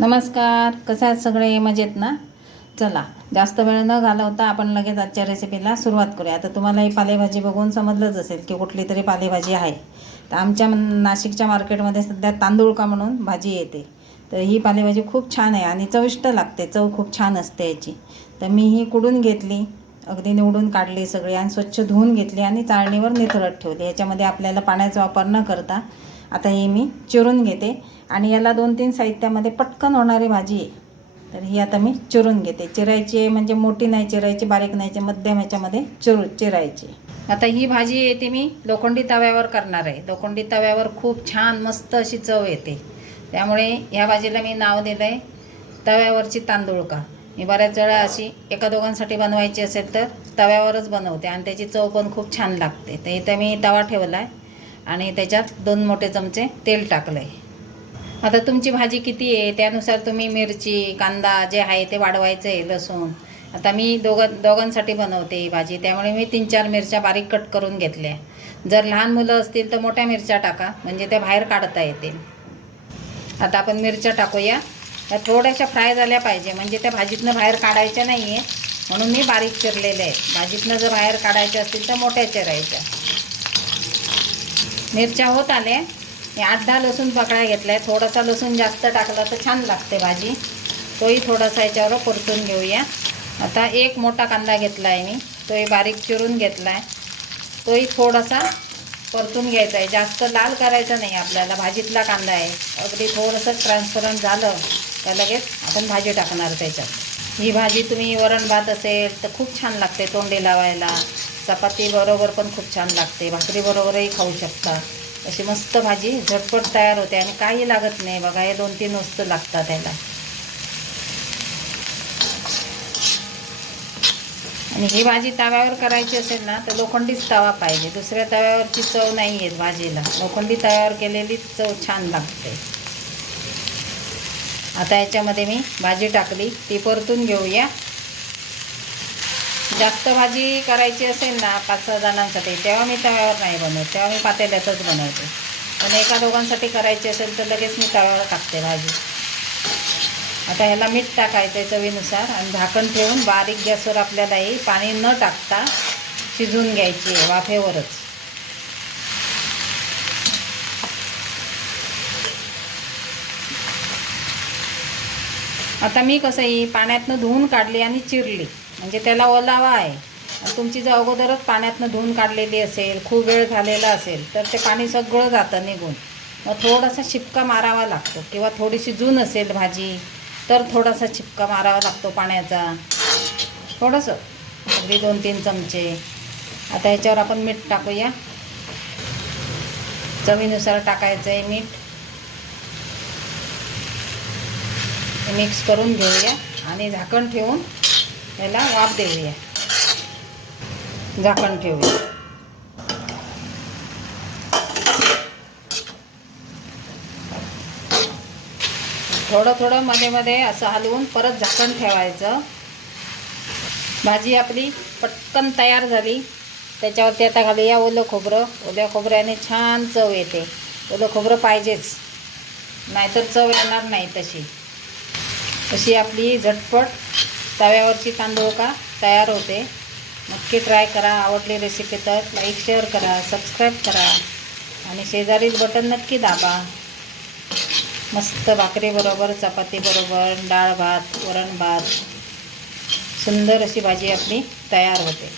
नमस्कार, कसे आहात सगळे? मजेत ना? चला, जास्त वेळ न घालवता आपण लगेच आजच्या रेसिपीला सुरुवात करूया. आता तुम्हाला ही पालेभाजी बघून समजलंच असेल की कुठली तरी पालेभाजी आहे. तर आमच्या नाशिकच्या मार्केटमध्ये सध्या तांदूळका म्हणून भाजी येते. तर ही पालेभाजी खूप छान आहे आणि चविष्ट लागते, चव खूप छान असते याची. तर मी ही कुडून घेतली, अगदी निवडून काढली सगळी आणि स्वच्छ धुवून घेतली आणि चाळणीवर निथळत ठेवली. याच्यामध्ये आपल्याला पाण्याचा वापर न करता आता ही मी चिरून घेते आणि याला 2-3 साहित्यामध्ये पटकन होणारी भाजी आहे. तर ही आता मी चिरून घेते. चिरायची म्हणजे मोठी नाही चिरायची, बारीक नाही, मध्यम ह्याच्यामध्ये चिरायची. आता ही भाजी येते मी लोखंडी तव्यावर करणार आहे. लोखंडी तव्यावर खूप छान मस्त अशी चव येते. त्यामुळे ह्या भाजीला मी नाव दिलं आहे तव्यावरची तांदूळका. मी बऱ्याच वेळा अशी एका दोघांसाठी बनवायची असेल तर तव्यावरच बनवते आणि त्याची चव पण खूप छान लागते. तर इथं मी तवा ठेवला आहे आणि त्याच्यात 2 मोठे चमचे तेल टाकलं आहे. आता तुमची भाजी किती आहे त्यानुसार तुम्ही मिरची, कांदा जे आहे ते वाढवायचं आहे, लसूण. आता मी दोघांसाठी बनवते ही भाजी, त्यामुळे मी 3-4 मिरच्या बारीक कट करून घेतल्या. जर लहान मुलं असतील तर मोठ्या मिरच्या टाका, म्हणजे त्या बाहेर काढता येतील. आता आपण मिरच्या टाकूया. त्या थोड्याशा फ्राय झाल्या पाहिजे, म्हणजे त्या भाजीतनं बाहेर काढायच्या नाही आहे, म्हणून मी बारीक चिरलेल्या आहेत. भाजीतनं जर बाहेर काढायच्या असतील तर मोठ्या चिरायच्या. मिरच्या होत आल्या. मी 8-10 लसूण पाकळ्या घेतल्या आहे. थोडासा लसूण जास्त टाकला तर छान लागते भाजी, तोही थोडासा याच्यावर परतून घेऊया. आता 1 मोठा कांदा घेतला आहे मी, तोही बारीक चिरून घेतला आहे. तोही थोडासा परतून घ्यायचा आहे, जास्त लाल करायचा नाही आपल्याला. भाजीतला कांदा आहे, अगदी थोडंसं ट्रान्सपरंट झालं तर लगेच आपण भाजी टाकणार त्याच्यात. ही भाजी तुम्ही वरण भात असेल तर खूप छान लागते तोंडी लावायला. चपाती बरोबर पण खूप छान लागते, भाकरी बरोबरही खाऊ शकता. अशी मस्त भाजी झटपट तयार होते आणि काही लागत नाही बघा. हे 2-3 वस्तू लागतात त्याला. आणि ही भाजी तव्यावर करायची असेल ना तर लोखंडीच तवा पाहिजे, दुसऱ्या तव्यावरची चव नाही येत भाजीला. लोखंडी तव्यावर केलेली चव छान लागते. आता याच्यामध्ये मी भाजी टाकली, ती परतून घेऊया. जास्त भाजी करायची असेल ना 5-6 जणांसाठी, तेव्हा मी तव्यावर नाही बनवत, तेव्हा मी पातेल्यातच बनवते. पण एका दोघांसाठी करायची असेल तर लगेच मी तव्यावर टाकते भाजी. आता ह्याला मीठ टाकायचं आहे चवीनुसार आणि झाकण ठेवून बारीक गॅसवर आपल्यालाही पाणी न टाकता शिजवून घ्यायची आहे वाफेवरच. आता मी कसं ही पाण्यातनं धुवून काढली आणि चिरली, म्हणजे त्याला ओलावा आहे. आणि तुमची जर अगोदरच पाण्यातनं धुवून काढलेली असेल, खूप वेळ झालेला असेल तर ते पाणी सगळं जातं निघून. मग थोडासा शिपका मारावा लागतो, किंवा थोडीशी जून असेल भाजी तर थोडासा शिपका मारावा लागतो पाण्याचा, थोडंसं, अगदी 2-3 चमचे. आता याच्यावर आपण मीठ टाकूया, चवीनुसार टाकायचं आहे मीठ. मिक्स करून घेऊया आणि झाकण ठेवून याला वाफ देऊया. झाकण ठेवूया. थोडं मध्ये मध्ये असं हलवून परत झाकण ठेवायचं. भाजी आपली पटकन तयार झाली. त्याच्यावरती आता घालूया ओलं खोबरं. ओल्या खोबऱ्याने छान चव येते. ओलं खोबरं पाहिजेच, नाहीतर चव येणार नाही तशी आपली झटपट तव्यावरची तांदूळका तयार होते. नक्की ट्राय करा. आवडली रेसिपी तर लाईक, शेअर करा, सबस्क्राईब करा आणि शेजारील बटन नक्की दाबा. मस्त भाकरीबरोबर, चपातीबरोबर, डाळ भात, वरण भात, सुंदर अशी भाजी आपली तयार होते.